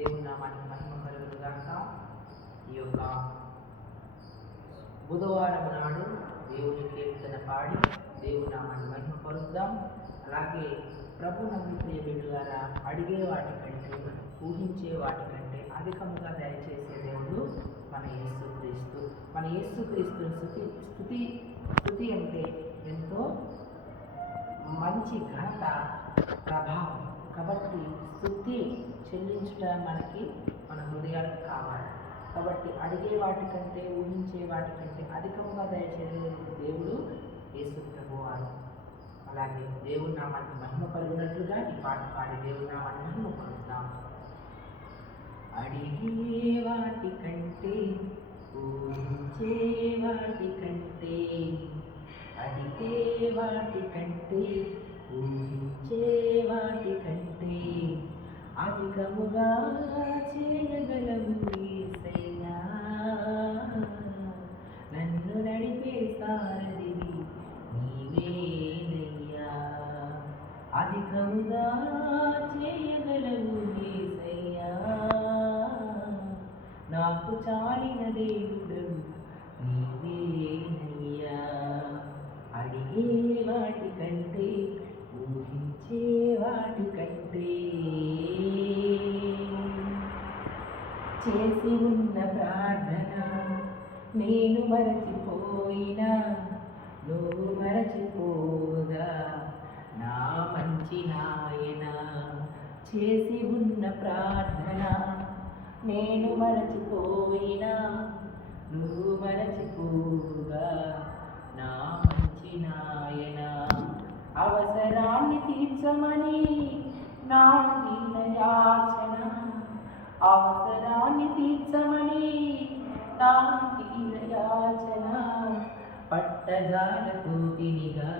దేవుని నామానికి మహిమ కలుగును గాక. ఈ యొక్క బుధవారం నాడు దేవుని కీర్తన పాడి దేవుని నామాన్ని మహిమ పరుద్దాం. అలాగే ప్రభు నందు ప్రియ బిడ్డలారా, అడిగే వాటి కంటే ఊహించే వాటి కంటే అధికముగా దయచేసే దేవుడు మన యేసుక్రీస్తు. మన యేసుక్రీస్తుని స్తుతి అంటే ఎంతో మంచి ఘనత, ప్రభావం. కాబట్టి స్తుతి చెల్లించడం మన హృదయాలకు కావాలి. కాబట్టి అడిగే వాటికంటే ఊహించే వాటికంటే అధికంగా దయచేసే దేవుడు యేసు ప్రభువారు. అలాగే దేవుని నామానికి మహిమ కలుగునట్లుగా ఈ పాట పాడి దేవుని నామాన్ని మహిమ పలుకుతాం. అడిగే వాటికంటే ఊహించే వాటికంటే అడిగే వాటికంటే ఊహించే వాటికంటే అధికముగా చేయగలవు యేసయ్యా. నన్ను నడిపే సారథివి నీవేనయ్యా. అధికముగా చేయగలవు యేసయ్యా. నాకు చాలిన దేవుడు నీవేనయ్యా. అడిగే వాటికంటే ఊహించే వాటికంటే చేసి ఉన్న ప్రార్థన నేను మరచిపోయినా నువ్వు మరచిపోదా నా మంచి నాయన. చేసి ఉన్న ప్రార్థన నేను మరచిపోయినా నువ్వు మరచిపోగా నా మంచి నాయన. అవసరాన్ని తీర్చమని నా దీనయాచన, అవసరాన్ని తీర్చమని నా దీనయాచన. పట్టజాలపోతినిగా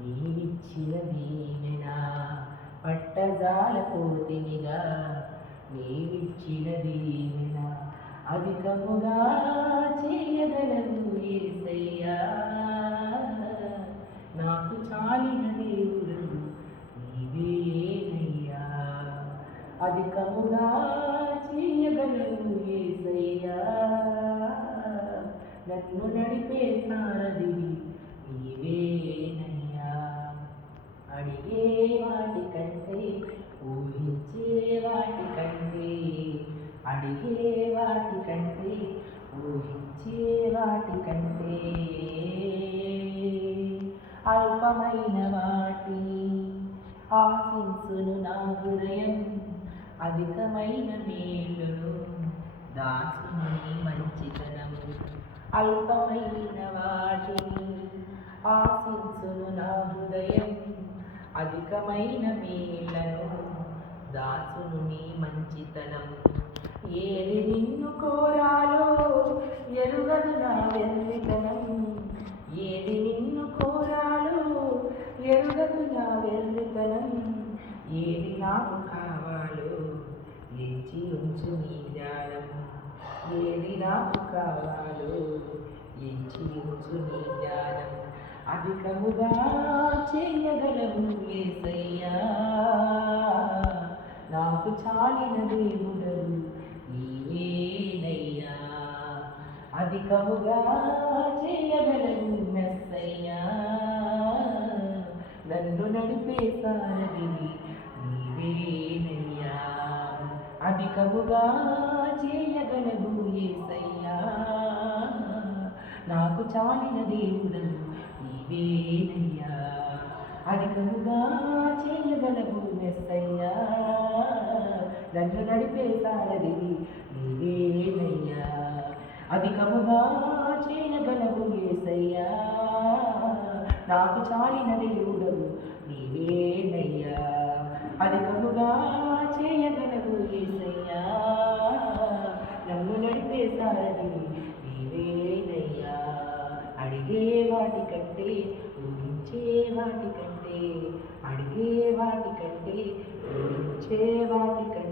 నీవిచ్చిన దీవెన, పట్టజాలపోతినిగా నీవిచ్చిన దీవెన. అధికముగా చేయగలవు యేసయ్యా. నాకు చాలిన దేవుడు నీవేనయ్యా. అధికముగా చేయగలవు యేసయ్యా. నన్ను నడిపే సారథివి నీవేనయ్యా. అడిగే వాటికంటే ఊహించే వాటికంటే అడిగే వాటికంటే ఊహించే వాటికంటే అల్పమైన వాటి ఆశించును నా హృదయం. అధికమైన మేలును దాచును నీ మంచితనం. అల్పమైన వాటిని ఆశించును నా హృదయం. అధికమైన మేలను దాచును నీ మంచితనం. ఏది నిన్ను కోరాలో ఎరుగదు నా వెర్రితనం. ఏది నిన్ను కోరాలో ఎరుగదు నా వెర్రితనం. ఏది నాకు కావాలో ఎంచి ఉంచు నీ జ్ఞానం. ఏది నాకు కావాలో ఎంచి ఉంచు నీ జ్ఞానం. అధికముగా చేయగలవు యేసయ్యా. నాకు చాలిన దేవుడవు నీవేనయ్యా. అధికముగా చేయగలవు మెస్సయ్యా. నన్ను నడిపే సారథివి నీవేనయ్యా. అధికముగా చేయగలవు యేసయ్యా. నాకు చాలిన దేవుడు నీవేనయ్యా. అధికముగా చేయగలవు మెస్సయ్యా. నన్ను నడిపే సారథివి నీవేనయ్యా. అధికముగా చేయగలవు యేసయ్యా. నాకు చాలిన దేవుడవు నీవేనయ్యా. అధికముగా చేయగలవు యేసయ్యా. నన్ను నడిపే సారథివి నీవేనయ్యా. అడిగే వాటికంటే ఊహించే వాటికంటే అడిగే వాటికంటే ఊహించే వాటికంటే